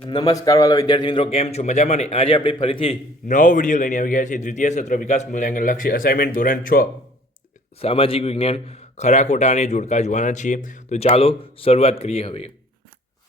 નમસ્કાર વાલા વિદ્યાર્થી મિત્રો, કેમ છો? મજામાં ને? આજે આપણે ફરીથી નવો વિડીયો લઈને આવી ગયા છીએ. દ્વિતીય સત્ર વિકાસ મૂલ્યાંકન લક્ષ્ય અસાઇનમેન્ટ ધોરણ 6 સામાજિક વિજ્ઞાન ખરા ખોટા અને જોડકા જોવાના છીએ. તો ચાલો શરૂઆત કરીએ હવે.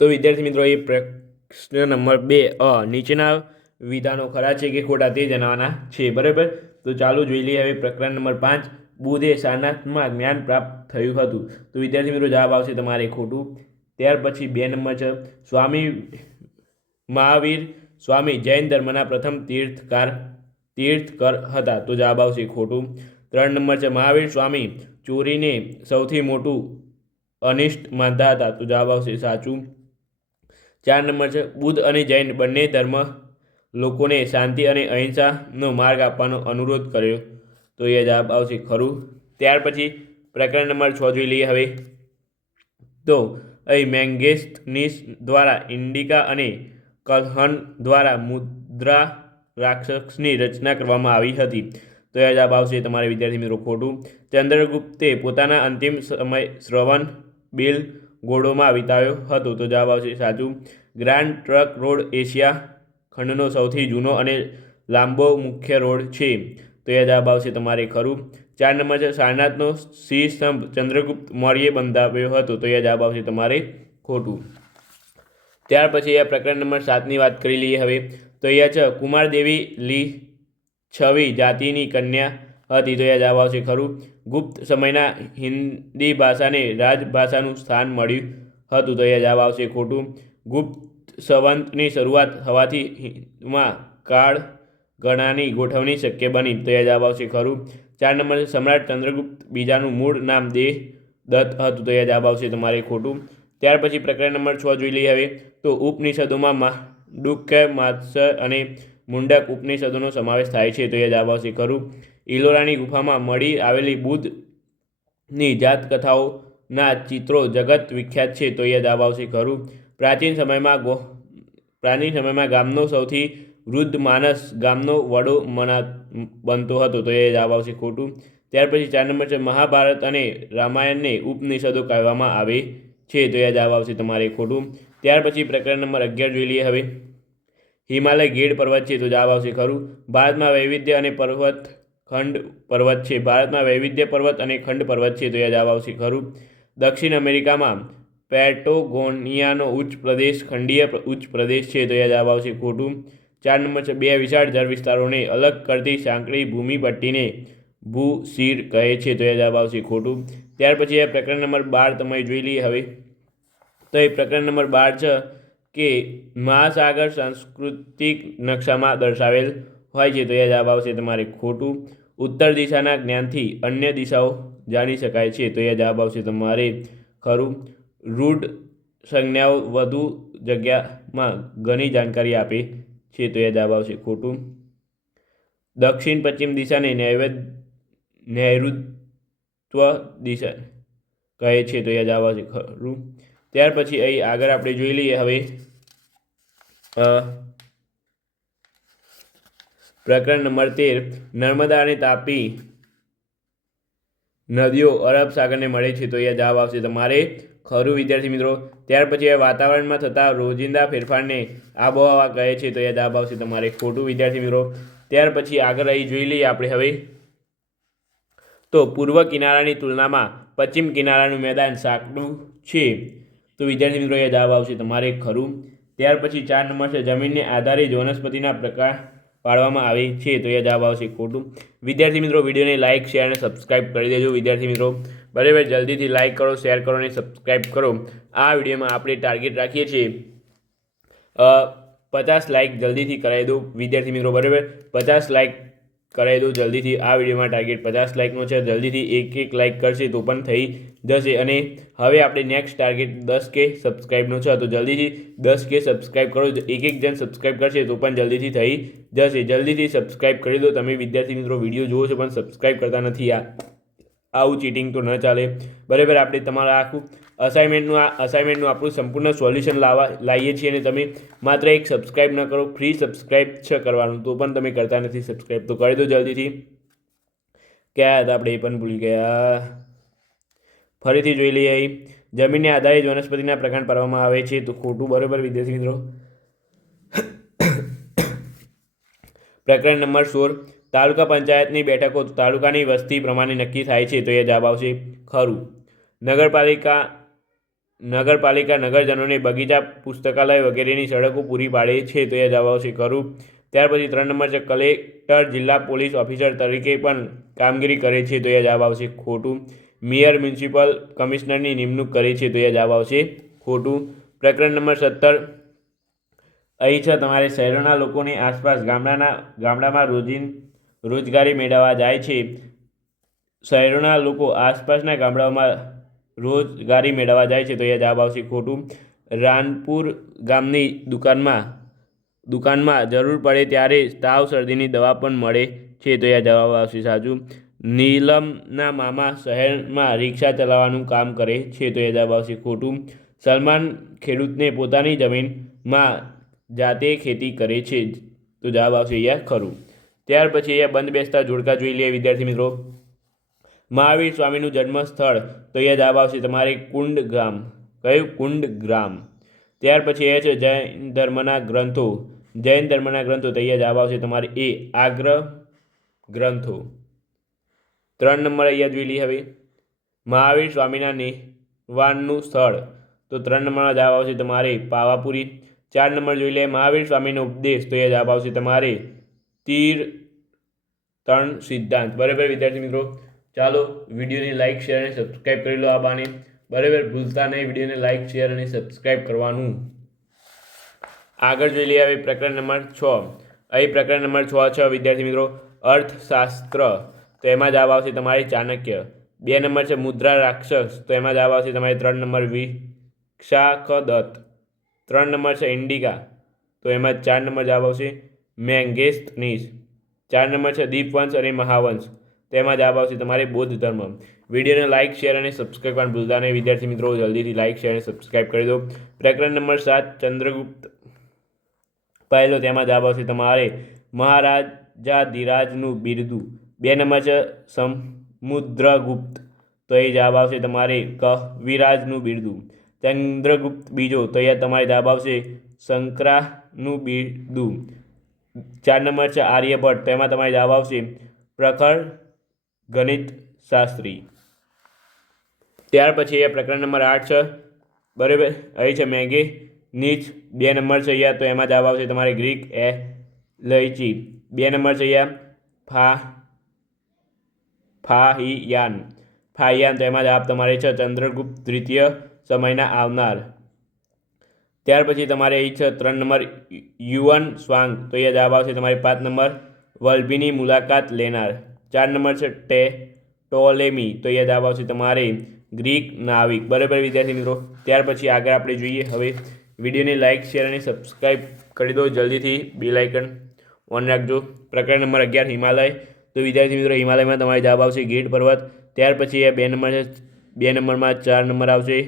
તો વિદ્યાર્થી મિત્રો, એ પ્રશ્ન નંબર 2 નીચેના વિધાનો ખરા છે કે ખોટા તે જણાવવાના છે, બરાબર? તો ચાલો જોઈ લઈએ હવે પ્રકરણ નંબર 5. બુધે સારનાથમાં જ્ઞાન પ્રાપ્ત થયું હતું. તો વિદ્યાર્થી મિત્રો, જવાબ આવશે તમારે ખોટું. ત્યાર પછી 2 નંબર છે, સ્વામી મહાવીર સ્વામી જૈન ધર્મના પ્રથમ તીર્થકર હતા. તો જવાબ આવશે ખોટું. 3 નંબર છે, મહાવીર સ્વામી ચોરીને સૌથી મોટું અનિષ્ટ માનતા હતા. તો જવાબ આવશે સાચું. 4 નંબર છે, બુદ્ધ અને જૈન બંને ધર્મ લોકોને શાંતિ અને અહિંસાનો માર્ગ આપવાનો અનુરોધ કર્યો. તો એ જવાબ આવશે ખરું. ત્યાર પછી પ્રકરણ નંબર 6 જોઈ લઈએ હવે. તો અહીં મેંગેસ્ટનીસ દ્વારા ઇન્ડિકા અને કલ્હન દ્વારા મુદ્રા રાક્ષસની રચના કરવામાં આવી હતી. તો એ જવાબ આવશે તમારે વિદ્યાર્થી મિત્રો ખોટું. ચંદ્રગુપ્તે પોતાના અંતિમ સમય શ્રવણ બેલ ગોળોમાં વિતાવ્યો હતો. તો જવાબ આવશે સાચું. ગ્રાન્ડ ટ્રંક રોડ એશિયા ખંડનો સૌથી જૂનો અને લાંબો મુખ્ય રોડ છે. તો એ જવાબ આવશે તમારે ખરું. 4 નંબર છે, સારનાથનો શિવ સ્તંભ ચંદ્રગુપ્ત મૌર્યે બંધાવ્યો હતો. તો એ જવાબ આવશે તમારે ખોટું. ત્યાર પછી આ પ્રકરણ નંબર 7ની વાત કરી લઈએ હવે. તો અહીંયા છે, કુમારદેવી લીછવી જાતિની કન્યા હતી. તો એ જવાબ આવશે ખરું. ગુપ્ત સમયના હિન્દી ભાષાને રાજભાષાનું સ્થાન મળ્યું હતું. તો એ જવાબ આવશે ખોટું. ગુપ્ત સંવતની શરૂઆત થવાથી માં કાળ ગણાની ગોઠવણી શક્ય બની. તો એ જવાબ આવશે ખરું. 4 નંબર છે, સમ્રાટ ચંદ્રગુપ્ત બીજાનું મૂળ નામ દેવદત્ત હતું. તો એ જવાબ આવશે તમારે ખોટું. ત્યાર પછી પ્રકરણ નંબર 6 જોઈ લઈએ હવે. તો ઉપનિષદોમાં માંડુક્ય, માત્સ્ય અને મુંડક ઉપનિષદોનો સમાવેશ થાય છે. તો એ જવાબ આવશે ખરું. ઇલોરાની ગુફામાં મળી આવેલી બુદ્ધની જાતકથાઓના ચિત્રો જગત વિખ્યાત છે. તો એ જવાબ આવશે ખરું. પ્રાચીન સમયમાં ગામનો સૌથી વૃદ્ધ માણસ ગામનો વડો બનતો હતો. તો એ જવાબ આવશે ખોટું. ત્યાર પછી 4 નંબર છે, મહાભારત અને રામાયણને ઉપનિષદો કહેવામાં આવે છે. તો એ જવાબ આવશે તમારે ખોટું. ત્યાર પછી પ્રકરણ નંબર 11 જોઈ લઈએ હવે. હિમાલય ગીર પર્વત છે. તો જવાબ આવશે ખરું. ભારતમાં વૈવિધ્ય અને ખંડ પર્વત છે. ભારતમાં વૈવિધ્ય પર્વત અને ખંડ પર્વત છે. તો એ જવાબ આવશે ખરું. દક્ષિણ અમેરિકામાં પેટાગોનિયાનો ઉચ્ચ પ્રદેશ ખંડીય ઉચ્ચ પ્રદેશ છે. તો એ જવાબ આવશે ખોટું. 4 નંબર છે, 2 વિશાળ જળ વિસ્તારોને અલગ કરતી સાંકડી ભૂમિપટ્ટીને ભૂશિર કહે છે. તો એ જવાબ આવશે ખોટું. ત્યાર પછી એ પ્રકરણ નંબર 12 તમે જોઈ લઈએ હવે. તો એ પ્રકરણ નંબર 12 છે કે મહાસાગર સાંસ્કૃતિક નકશામાં દર્શાવેલ હોય છે. તો એ જવાબ આવશે તમારે ખોટું. ઉત્તર દિશાના જ્ઞાનથી અન્ય દિશાઓ જાણી શકાય છે. તો એ જવાબ આવશે તમારે ખરું. રૂઢ સંજ્ઞાઓ વધુ જગ્યામાં ઘણી જાણકારી આપે છે. તો એ જવાબ આવશે ખોટું. દક્ષિણ પશ્ચિમ દિશાને નૈઋત્ય દિશા કહે છે. તો એ જવાબ આવશે ખરું. ત્યાર પછી અહીં આગળ આપણે જોઈ લઈએ હવે. પ્રકરણ નંબર 13, નર્મદા અને તાપી નદીઓ અરબ સાગરને મળે છે. તો એ જવાબ આવશે તમારે ખરું વિદ્યાર્થી મિત્રો. ત્યાર પછી વાતાવરણમાં થતા રોજિંદા ફેરફારને આબોહવા કહે છે. તો એ જવાબ આવશે તમારે ખોટું વિદ્યાર્થી મિત્રો. ત્યાર પછી આગળ અહીં જોઈ લઈએ આપણે હવે. તો પૂર્વ કિનારાની તુલનામાં પશ્ચિમ કિનારાનું મેદાન સાંકડું છે. તો વિદ્યાર્થી મિત્રો, એ જવાબ આવશે તમારે ખરું. ત્યાર પછી 4 નંબર છે, જમીનને આધારે જ વનસ્પતિના પ્રકાર પાડવામાં આવે છે. તો એ જવાબ આવશે ખોટું. વિદ્યાર્થી મિત્રો, વિડીયોને લાઇક, શેર અને સબસ્ક્રાઇબ કરી દેજો વિદ્યાર્થી મિત્રો. બરાબર, જલ્દીથી લાઇક કરો, શેર કરો અને સબસ્ક્રાઇબ કરો. આ વિડીયોમાં આપણે ટાર્ગેટ રાખીએ છીએ 50 લાઇક જલ્દીથી કરાવી દો વિદ્યાર્થી મિત્રો. બરાબર, 50 લાઇક કરાવી દો જલ્દીથી. આ વિડીયોમાં ટાર્ગેટ 50 લાઇકનો છે. જલ્દીથી એક લાઇક કરશે તો પણ થઈ જશે. અને હવે આપણે નેક્સ્ટ ટાર્ગેટ 10K સબસ્ક્રાઈબનો છે. તો જલ્દીથી 10K સબસ્ક્રાઈબ કરો. એક જણ સબસ્ક્રાઈબ કરશે તો પણ જલ્દીથી થઈ જશે. જલ્દીથી સબસ્ક્રાઈબ કરી દો. તમે વિદ્યાર્થી મિત્રો વિડીયો જુઓ છો પણ સબસ્ક્રાઈબ કરતા નથી. આવું ચીટિંગ તો ન ચાલે. બરાબર, આપણે તમારા આખું અસાઇનમેન્ટનું આપણું સંપૂર્ણ સોલ્યુશન લાવીએ છીએ અને તમે માત્ર એક સબસ્ક્રાઈબ ન કરો, ફ્રી સબસ્ક્રાઈબ છે કરવાનું, તો પણ તમે કરતા નથી સબસ્ક્રાઈબ. તો કરી દો જલ્દીથી. ક્યાં હતા આપણે? એ પણ ભૂલી ગયા. ફરીથી જોઈ લઈએ. જમીનને આધારે જ વનસ્પતિના પ્રકાર પાડવામાં આવે છે. તો ખોટું. બરાબર વિદ્યાર્થી મિત્રો. પ્રકરણ નંબર 16 તાલુકા પંચાયતની બેઠકો તાલુકાની વસ્તી પ્રમાણે નક્કી થાય છે, તો એ જવાબ આવશે ખરું. નગરપાલિકા નગરજનોને બગીચા, પુસ્તકાલય વગેરેની સડકો પૂરી પાડે છે, તો એ જવાબ આવશે ખરું. ત્યાર પછી 3 નંબર છે કલેક્ટર જિલ્લા પોલીસ ઓફિસર તરીકે પણ કામગીરી કરે છે, તો એ જવાબ આવશે ખોટું. મેયર મ્યુનિસિપલ કમિશનરની નિમણૂક કરે છે, તો એ જવાબ આવશે ખોટું. પ્રકરણ નંબર 17 અહીં છે તમારે શહેરોના લોકોની આસપાસ ગામડામાં રોજગારી મેળવવા જાય છે. શહેરોના લોકો આસપાસના ગામડાઓમાં રોજગારી મેળવવા જાય છે, તો એ જવાબ આવશે ખોટું. રાનપુર ગામની દુકાનમાં જરૂર પડે ત્યારે તાવ શરદીની દવા પણ મળે છે, તો એ જવાબ આવશે સાચું. નીલમના મામા શહેરમાં રિક્ષા ચલાવવાનું કામ કરે છે, તો એ જવાબ આવશે ખોટું. સલમાન ખેડૂતને પોતાની જમીનમાં જાતે ખેતી કરે છે, તો જવાબ આવશે અહીંયા ખરું. ત્યાર પછી અહીંયા બંધ બેસતા જોડકા જોઈ લઈએ વિદ્યાર્થી મિત્રો. મહાવીર સ્વામીનું જન્મ સ્થળ, તો અહીંયા જવાબ આવશે તમારે કુંડગ્રામ. કયું? કુંડગ્રામ. ત્યાર પછી એ છે જૈન ધર્મના ગ્રંથો. તો અહીંયા જવાબ આવશે તમારે એ આગ્રહ ગ્રંથો. 3 નંબર અહીંયા જોઈ લઈએ હવે મહાવીર સ્વામીના નિવાસનું સ્થળ, તો 3 નંબરમાં જવાબ આવશે તમારે પાવાપુરી. 4 નંબર જોઈ લઈએ મહાવીર સ્વામીનો ઉપદેશ, તો એ જવાબ આવશે તમારે ત્રણ સિદ્ધાંત. બરાબર વિદ્યાર્થી મિત્રો, ચાલો વિડીયોને લાઇક શેર અને સબસ્ક્રાઈબ કરી લો આ બાને. બરાબર, ભૂલતા નહીં વિડીયોને લાઇક શેર અને સબસ્ક્રાઈબ કરવાનું. આગળ જોઈ લઈએ હવે પ્રકરણ નંબર 6. અહીં પ્રકરણ નંબર 6 છે વિદ્યાર્થી મિત્રો અર્થશાસ્ત્ર, તો એમાં જવાબ આવશે તમારે ચાણક્ય. 2 નંબર છે મુદ્રા રાક્ષસ, તો એમાં જવાબ આવશે તમારે 3 નંબર વિશાખદત્ત. 3 નંબર છે ઇન્ડિકા, તો એમાં 4 નંબર જવાબ આવશે મેંગેસ્તનીસ. 4 નંબર છે દીપવંશ અને મહાવંશ, તેમાં જવાબ આવશે તમારે બૌદ્ધ ધર્મ. વિડીયોને લાઇક શેર અને સબસ્ક્રાઈબ કરવાનું ભૂલતા નહીં વિદ્યાર્થી મિત્રો, જલ્દીથી લાઇક શેર અને સબસ્ક્રાઈબ કરી દો. પ્રકરણ નંબર 7 ચંદ્રગુપ્ત પહેલો, તેમાં જવાબ આવશે તમારે મહારાજાધિરાજનું બિરુદ. 2 નંબર છે સમુદ્રગુપ્ત, તો એ જવાબ આવશે તમારે કવિરાજનું બિરુદ. ચંદ્રગુપ્ત બીજો, તો અહીંયા તમારે જવાબ આવશે શંકરાનું બિરુદ. 4 નંબર છે આર્યભટ્ટ, તો એમાં તમારે જવાબ આવશે પ્રખર ગણિત શાસ્ત્રી. ત્યાર પછી એ પ્રકરણ નંબર 8 છે. બરાબર, અહીં છે મેંગેનીઝ. 2 નંબર છે અહીંયા, તો એમાં જવાબ આવશે તમારે ગ્રીક એલચી. 2 નંબર છે અહીંયા ફાહિયાન, તો એમાં જવાબ તમારે છે ચંદ્રગુપ્ત દ્વિતીય સમયના આવનાર. ત્યાર પછી તમારે અહીં છે 3 નંબર યુઅન સ્વાંગ, તો અહીંયા જવાબ આવશે તમારે 5 નંબર વલ્લભીની મુલાકાત લેનાર. 4 નંબર છે ટોલેમી, તો અહીંયા જવાબ આવશે તમારે ગ્રીક નાવિક. બરાબર વિદ્યાર્થી મિત્રો, ત્યાર પછી આગળ આપણે જોઈએ હવે વિડીયોને લાઇક શેર અને સબસ્ક્રાઈબ કરી દો જલ્દીથી, બેલ આઇકન ઓન રાખજો. પ્રકરણ નંબર 11 હિમાલય, તો વિદ્યાર્થી મિત્રો હિમાલયમાં તમારે જવાબ આવશે ગીર પર્વત. ત્યાર પછી એ 2 નંબર છે, 2 નંબરમાં 4 નંબર આવશે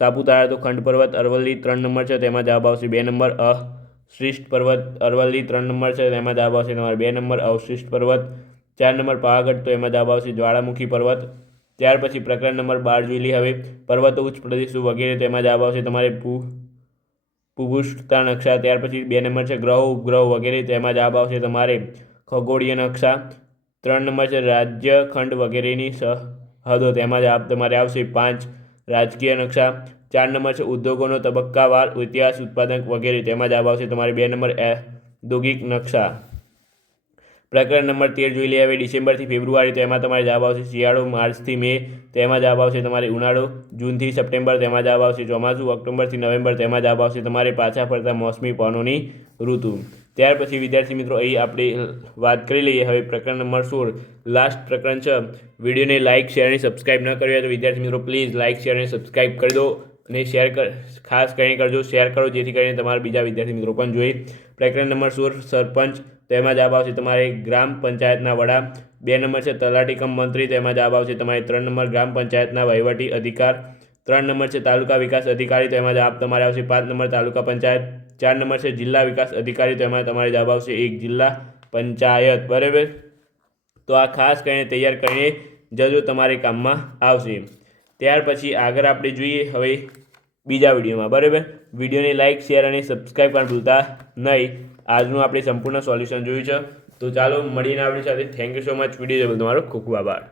સાપુતારા, તો ખંડ પર્વત. અરવલ્લી 3 નંબર છે, તેમાં જવાબ આવશે 2 નંબર અશિષ્ટ પર્વત. અરવલ્લી 3 નંબર છે, તેમાં જવાબ આવશે તમારે 2 નંબર અવશિષ્ટ પર્વત. 4 નંબર પાવાગઢ, તો એમાં જવાબ આવશે જ્વાળામુખી પર્વત. ત્યાર પછી પ્રકરણ નંબર 12 જોઈ લઈએ હવે પર્વતો, ઉચ્ચ પ્રદેશો વગેરે, તેમાં જવાબ આવશે તમારે ભૂપૃષ્ઠતા નકશા. ત્યાર પછી 2 નંબર છે ગ્રહો ઉપગ્રહો વગેરે, તેમાં જવાબ આવશે તમારે ખગોળીય નકશા. 3 નંબર છે રાજ્ય ખંડ વગેરેની સરહદો, તેમાં જવાબ તમારે આવશે 5 રાજકીય નકશા. 4 નંબર છે ઉદ્યોગોનો તબક્કાવાર ઇતિહાસ, ઉત્પાદન વગેરે, તેમાં જવાબ આવશે તમારે 2 નંબર ઔદ્યોગિક નકશા. પ્રકરણ નંબર 13 જોઈ લઈએ હવે ડિસેમ્બરથી ફેબ્રુઆરી, તો એમાં તમારે જવાબ આવશે શિયાળો. માર્ચથી મે, તેમાં જવાબ આવશે તમારે ઉનાળો. જૂનથી સપ્ટેમ્બર, તેમાં જવાબ આવશે ચોમાસું. ઓક્ટોબરથી નવેમ્બર, તેમાં જવાબ આવશે તમારે પાછા ફરતા મોસમી પવનોની ઋતુ. ત્યાર પછી વિદ્યાર્થી મિત્રો અહીં આપણે વાત કરી લઈએ હવે પ્રકરણ નંબર 16 લાસ્ટ પ્રકરણ છે. વિડીયોને લાઇક શેર અને સબસ્ક્રાઈબ ન કર્યું હોય તો વિદ્યાર્થી મિત્રો પ્લીઝ લાઇક શેર અને સબસ્ક્રાઈબ કરી દો અને ખાસ કરીને કરજો, શેર કરો જેથી કરીને તમારા બીજા વિદ્યાર્થી મિત્રો પણ જોઈ. પ્રકરણ નંબર 16 સરપંચ, તો એમાં જવાબ આવશે તમારે ગ્રામ પંચાયતના વડા. 2 નંબર છે તલાટી કમ મંત્રી, તો એમાં જવાબ આવશે તમારે 3 નંબર ગ્રામ પંચાયતના વહીવટી અધિકાર. 3 નંબર છે તાલુકા વિકાસ અધિકારી, તો એમાં જવાબ તમારે આવશે 5 નંબર તાલુકા પંચાયત. 4 નંબર છે જિલ્લા વિકાસ અધિકારી, તો એમાં તમારે જવાબ આવશે 1 જિલ્લા પંચાયત. બરાબર, તો આ ખાસ કરીને તૈયાર કરીને જજો, તમારે કામમાં આવશે. ત્યાર પછી આગળ આપણે જોઈએ હવે બીજા વિડીયોમાં. બરાબર, વિડીયોને લાઇક શેર અને સબસ્ક્રાઈબ કરવાનું ભૂલતા નહીં. આજનું આપણે સંપૂર્ણ સોલ્યુશન જોયું છે. તો ચાલો મળીને આપણી સાથે. Thank you so much. Video તમારો ખૂબ ખૂબ આભાર.